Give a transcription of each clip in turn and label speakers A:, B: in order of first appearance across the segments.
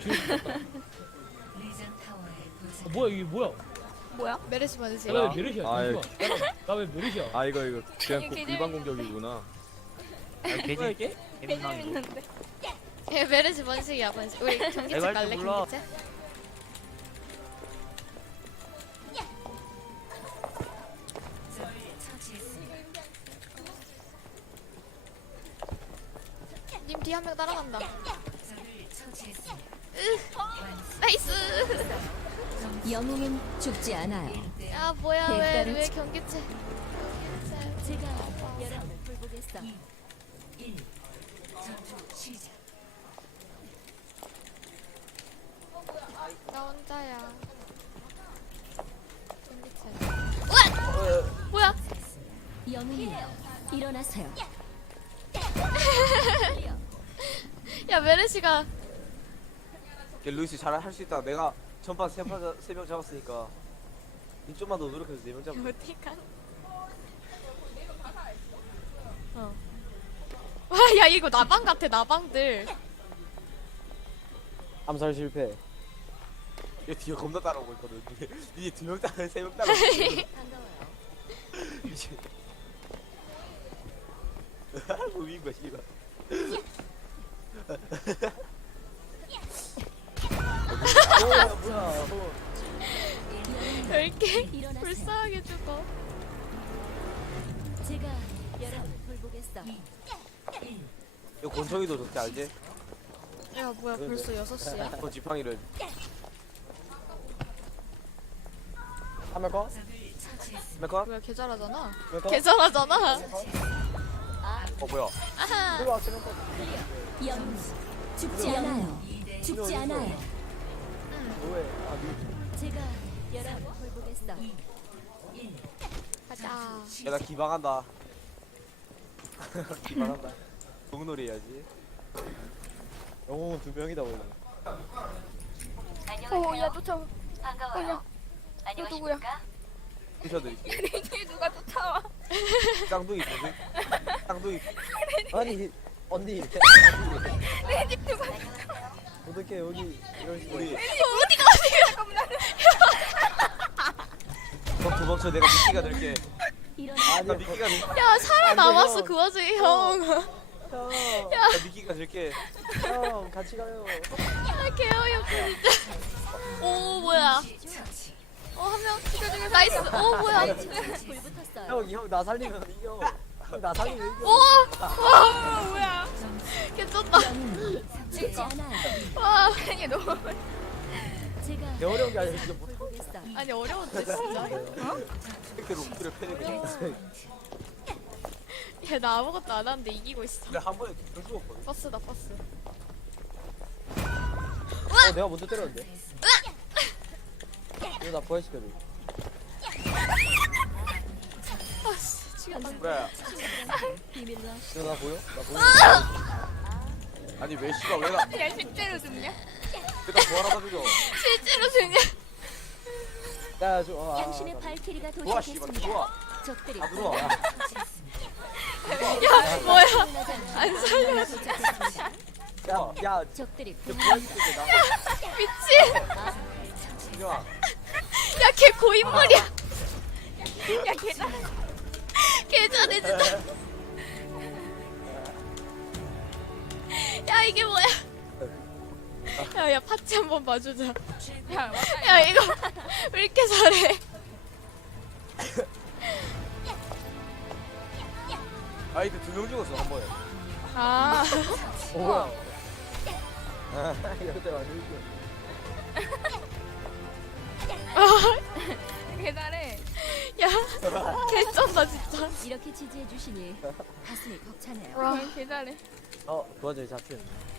A: 죽였다. 뭐야 이게 뭐야?
B: 뭐야? 메르시 받으세요.
A: 나 왜 메르시야?
C: 아이.
A: 잠시만. 나 왜 메르시야?
C: 아 이거 그냥
B: 이게
C: 일반 공격이구나.
D: 개지
A: 이게?
D: 개망
B: 예, 메르시 번식이야 번식. 우리 경기체
D: 이거 할줄
B: 갈래
D: 몰라.
B: 경기체? 님 뒤 한 명 따라간다. 나이스.
E: 영웅은 죽지 않아요.
B: 야 뭐야
E: 대가를
B: 왜 경기체?
E: 제가 여러분을 돌보겠어.
B: 나 혼자야. 경기체. 우와! 뭐야?
E: 영웅이요, 일어나세요.
B: 야 메르시가
F: 루이스 잘 할 수 있다. 내가 전판 세명 잡았으니까 니 좀만 더 노력해서 4명 잡아.
B: 어디가? 어. 와, 야 이거 나방 같아 나방들.
F: 암살 실패. 얘 뒤에 겁나 따라오고 있거든. 니 2명 따라 3명 따라오고 있거든. 미친. 무빙 거야 씨발. 뭐야.
B: 왜 이렇게
E: 일어나세요.
B: 불쌍하게 죽어?
E: 제가 여러분을 돌보겠어.
F: 이거 권총이도 좋지 알지?
B: 야 뭐야 벌써 6시야?
F: 그 지팡이를.
C: 한명 거?
F: 메카?
B: 뭐야 개 잘하잖아.
C: 메카?
B: 개 잘하잖아.
F: 뭐야?
B: 아하.
C: 들어와 지금 거.
E: 영웅 죽지 않아요. 죽지 않아요.
C: 뭐해? 아 니.
E: 제가 여러분을 돌보겠어.
B: 가자.
F: 야 나 기방한다. 기방한다. 동놀이 해야지.
C: 영웅은 2명이다 원래.
B: 오야 쫓아와. 오야. 너 누구야?
F: 부셔드릴게.
B: 이게 누가 쫓아와?
F: 쌍둥이 누구? 쌍둥이.
C: 아니 언니.
B: 내집 누가?
C: 어떻게 여기 이런 식으로.
F: 우리
B: 어디가 어디가?
F: 너 도망쳐. 내가 미끼가 될게.
E: 일어나.
F: 나 미끼가 될게.
B: 야 살아남았어
C: 형.
B: 그 와중에 형.
C: 형,
F: 나 미끼가 될게.
C: 형 같이 가요.
B: 야 개어이없어 진짜. 오 뭐야? 한 명 죽여주게 나이스. 오 뭐야?
E: 불 붙었어요.
C: 형 나 살리면 이겨. 형 나 살리면 이겨.
B: 오! 와 뭐야? 괜찮다.
E: 영웅은 죽지 않아요.
B: 와 아니 너
E: 제가
C: 개 어려운 게 아니라 이거 뭐.
E: 돌보겠어.
B: 아니 어려운데 진짜.
F: 이렇게 로프를 패는
B: 야나 아무것도 안 하는데 이기고 있어.
F: 근데 한 번에 결 죽었거든.
B: 버스다 버스.
C: 내가 먼저 때렸는데. 이거 나 부활시켜줘.
F: 그래.
E: 비밀로
C: 이거 나 보여? 나 보여?
F: 아니 왜 씨가 왜 나?
B: 야 실제로 죽냐?
F: 내가 부활하다 죽여.
B: 실제로 죽냐?
C: 야, 저,
E: 당신의 발키리가
F: 좋아 씨발
E: 도착했습니다.
F: 좋아.
E: 적들이
F: 다 들어와.
B: 야 뭐야? 안 살려.
C: 야, 야,
E: 적들이
C: 저 부활시켜줘 나.
B: 미친.
F: 진정아.
B: 야 걔 고인물이야. 야 걔 잘해 진짜. 야 이게 뭐야? 야야 파츠 한번 봐주자. 야 이거 왜 이렇게 잘해?
F: 아이 그 2명 죽었어 한 번에.
B: 아
C: 뭐야? 이럴 때 완전
B: 개 잘해. 야 개쩐다 진짜.
E: 이렇게 지지해 주시니 가슴이 벅차네요.
B: 와 개 잘해.
C: 도와줘 잡힌.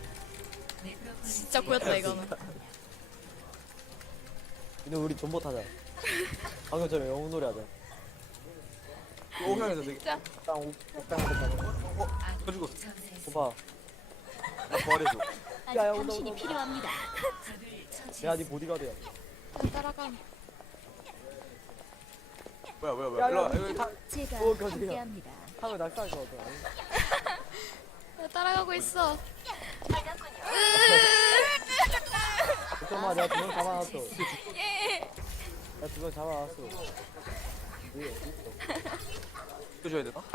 B: 진짜 고였다 이거는.
C: 근데 우리 존버 타자. 방금처럼 영웅 노래 하자.
F: 오형에서 되게.
C: 땅 옥당에서 가자.
F: 저 죽었어.
C: 오빠,
F: 나 부활해줘.
E: 아직
C: 야, 온다,
E: 당신이
C: 온다.
E: 필요합니다.
C: 야, 네 보디가드야.
B: 따라가.
F: 뭐야.
C: 야,
F: 일로 와.
C: 야.
F: 여기 타.
E: 제가
C: 거기야.
E: 함께합니다.
C: 탕을 낙사할 것 같아.
B: 야, 따라가고 있어.
C: 내가 두 명 잡아놨어.
B: 예.
C: 나 두 명 잡아놨어. 왜 어디 있어?
F: 해줘야 되나?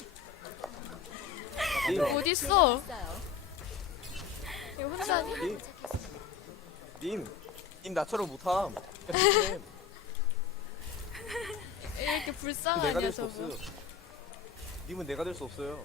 B: 어디 있어?
E: 있어요.
B: 이거 혼자 아니?
F: 님 나처럼 못함.
B: 이렇게
F: 내가
B: 불쌍하냐
F: 될 수
B: 저거.
F: 없어요. 님은 내가 될 수 없어요.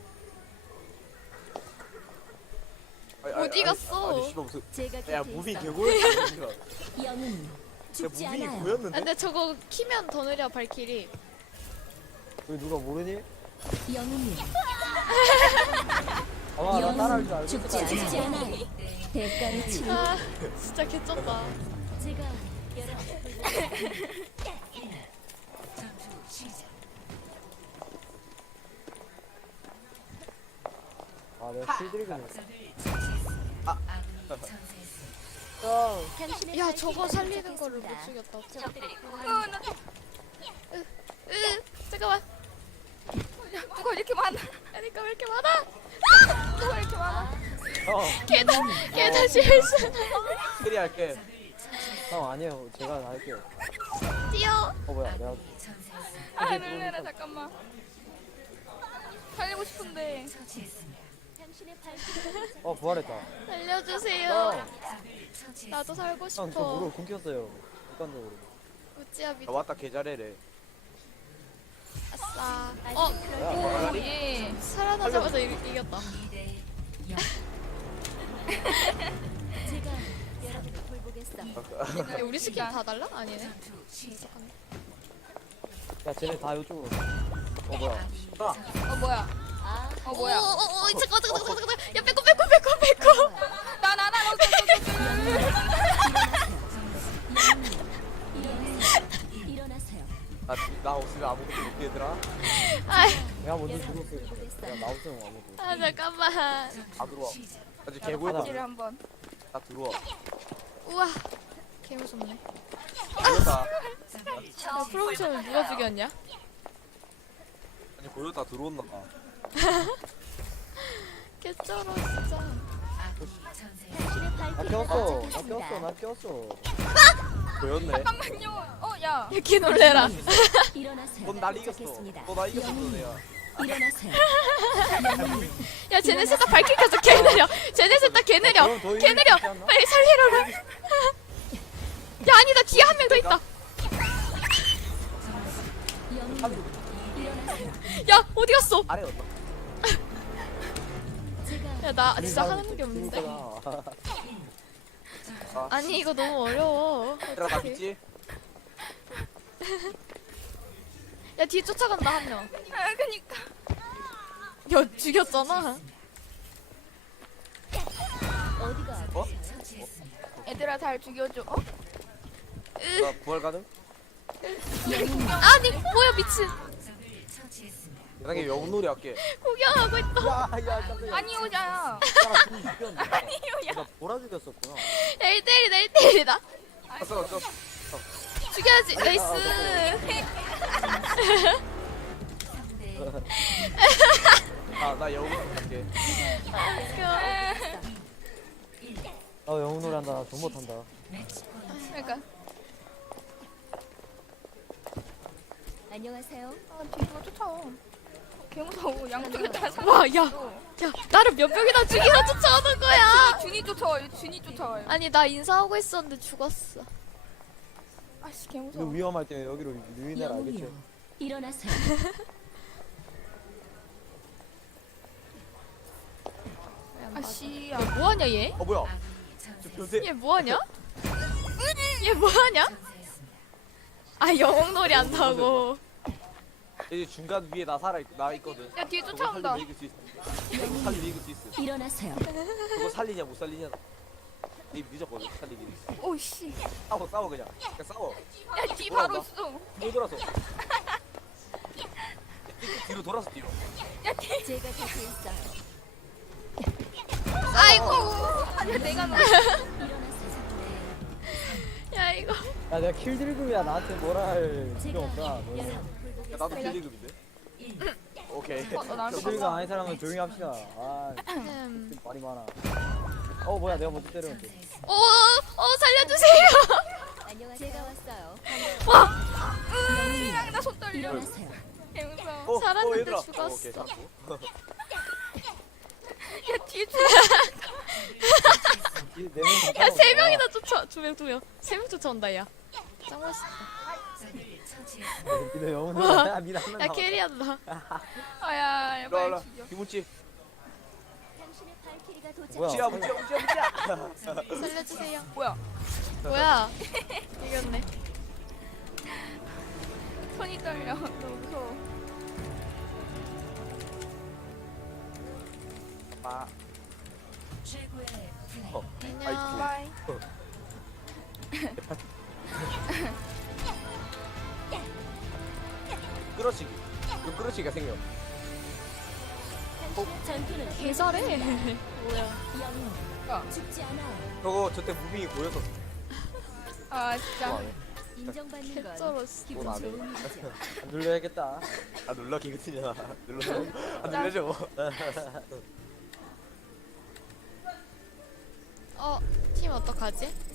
B: 어디 갔어?
F: 아니 씨발 무슨
E: 제가
F: 야
E: 곁에
F: 무빙
E: 있어요.
F: 개고였다. 야
E: 영웅 죽지
F: 무빙이
E: 않아요.
B: 아,
F: 보였는데?
B: 근데 저거 키면 더 느려 발키리.
C: 왜 누가 모르니?
E: 영웅님
C: 아마 나 따라할 줄 알고
E: 죽지 않아요. 대가를 치르.
B: 아 진짜 개쩐다.
E: 제가 여러분
C: 아 내가 킬드리그는
E: 당신의
B: 야
E: 발길이
B: 저거 살리는 거를 못
E: 도착했습니다.
B: 죽였다.
E: 적들이
B: 잠깐만.
G: 누가 이렇게 많아?
B: 그러니까 왜 이렇게 많아?
G: 누가 이렇게 많아?
B: 걔다 실수.
F: 캐리 할게.
C: 형 아니에요. 제가 다 할게요.
B: 뛰어.
C: 뭐야 내가
G: 아 놀래라 잠깐만. 살리고 싶은데.
E: 당신의 발길이 도착-
C: 부활했다.
B: 살려주세요. 나도 살고
C: 형 저
B: 싶어.
C: 무릎 굶겼어요. 습관적으로.
B: 우찌야 믿.
F: 아 왔다 개잘해래.
B: 아싸.
E: 아직
B: 어
E: 그럴 때
G: 예.
B: 살아나자마자 이겼다.
E: 제가 여러분을 돌보겠어.
B: 야, 우리 스킨 다 달라? 아니네.
C: 야 쟤네 다 이쪽으로. 뭐야?
G: 어 뭐야?
E: 아,
G: 어 뭐야?
B: 오 잠깐. 야 빼고.
G: 나나
E: 일어나세요.
F: 나 없으면 아무것도 못해 얘들아.
C: 내가 먼저 죽었어요. 야 나 없으면 아무것도.
B: 아 잠깐만.
F: 다 들어와. 아직 개고였다.
G: 파티를 한번.
F: 다 들어와.
B: 우와. 개 무섭네.
F: 보였다.
B: 야 프로모션을 누가 죽였냐?
F: 아니 보였다 들어온다.
B: 개쩔어 진짜.
E: 당신의
C: 나
E: 발길이
C: 꼈어.
E: 도착했습니다.
C: 나 꼈어.
F: 보였네.
G: 잠깐만요. 야.
B: 이렇게 놀래라.
E: 일어나세요.
F: 넌날 이겼어.
E: 도착했습니다.
F: 너 나 이겼어 내가.
E: 일어나세요.
B: 야 쟤네 셋 다 발길 켜서 개 느려. 쟤네 셋 다 개 느려.
C: 그럼 더
B: 개
C: 이길
B: 느려.
C: 수 있지 않나?
B: 빨리 살리러라. 야 아니다 뒤에 한 명 더 있다.
E: 영웅 일어나세요.
B: 야 어디 갔어?
F: 아래 왔다.
E: 제가
B: 야 나 진짜 하는 게 없는데. 아니 이거 너무 어려워.
F: 얘들아 나 믿지?
B: 야 뒤에 쫓아간다 한 명.
G: 아 그니까.
B: 야 죽였잖아.
E: 어디가
F: 어?
G: 얘들아 잘 죽여줘. 어?
F: 나 부활 가능?
B: 아니 뭐야 미친.
F: 나게 영놀이 할게.
B: 구경하고 있다.
C: 야야 깜짝이야.
G: 아니 오자야.
C: 나 죽이 죽였는데. 나 보라 죽였었구나.
B: 야 1대1이다 1대1이다.
F: 갔어 갔어.
B: 죽여야지. 나이스.
F: 아나 영놀이 할게.
C: 나 영웅 노래 한다. 나 돈 못한다.
G: 그러니까.
E: 안녕하세요.
G: 아 뒤로 쫓아와. 개 무서워. 양쪽에 다 사.
B: 와 야. 야 나를 몇 명이나 죽이러 쫓아오는 거야.
G: 준이 쫓아와요. 준이 쫓아와요.
B: 아니 나 인사하고 있었는데 죽었어.
G: 아씨 개
C: 너
G: 무서워.
C: 위험할 때 여기로 유인해라 알겠지?
E: 영웅이요. 일어나세요.
G: 아씨.
B: 야 뭐하냐 얘?
F: 어 뭐야? 저 변태.
B: 얘 뭐하냐? 얘 뭐하냐? 아 영웅놀이 한다고.
F: 이제 중간 위에 나 나 있거든.
G: 야 뒤에
F: 저거
G: 쫓아온다.
F: 살리면 이길 수 있어. 저거 살리면 이길 수 있어.
E: 일어나세요.
F: 저거 살리냐 못 살리냐. 이 늦었거든 살리기.
G: 오씨.
F: 싸워 그냥. 그냥 싸워.
G: 야 뒤 바로 있어.
F: 뒤로 돌아서. 뒤로 돌아서 뒤로.
E: 제가 곁에 있어요.
B: 아이고.
G: 아니 내가 너.
E: 일어나세요.
B: 야 이거.
C: 야 내가 킬드리그야 나한테 뭐라 할 필요 없다. 너는.
F: 야, 나도 빌리급인데. 오케이.
G: 나
C: 킬드리그 아닌 사람은 조용히 합시다. 아
B: 음.
C: 말이 많아. 뭐야 내가 먼저 때렸는데.
B: 오 살려줘. 살려주세요.
E: 안녕하세요. 제가 왔어요.
G: 그냥 나손 떨려.
E: 일어나세요.
G: 개 무서워.
B: 살았는데
F: 얘들아.
B: 죽었어.
F: 오케이, 잡고.
G: 야 뒤에
B: 야, 3명이나 쫓아. 2명. 3명 쫓아온다, 야. 짱 멋있다.
C: 니네 영혼아. 니네 한명
B: 야, 캐리한다.
G: 아야
F: 일로 와라.
G: 빨리 죽여.
F: 김우치.
E: 당신의 발키리가 도착.
C: 뭐야?
F: 우치야, 우치야.
B: 살려주세요.
G: 뭐야?
B: 뭐야? 이겼네.
G: 손이 떨려. 너무 무서워.
F: 아,
B: 안녕.
G: 바이.
F: 끌어치기. 이거 끌어치기가 생겨.
E: 당신의 전투는
B: 개 잘해. 뭐야.
E: 영웅. 죽지 않아요.
F: 저거 저때 무빙이 보여서
G: 아 진짜.
E: 인정받는 건
B: 개쩔었어.
E: 기분
F: 안 해.
E: 좋은 일이죠.
C: 안 눌러야겠다.
F: 아 눌러 기그티냐. 눌러. 안 눌러줘.
B: 팀 어떡하지?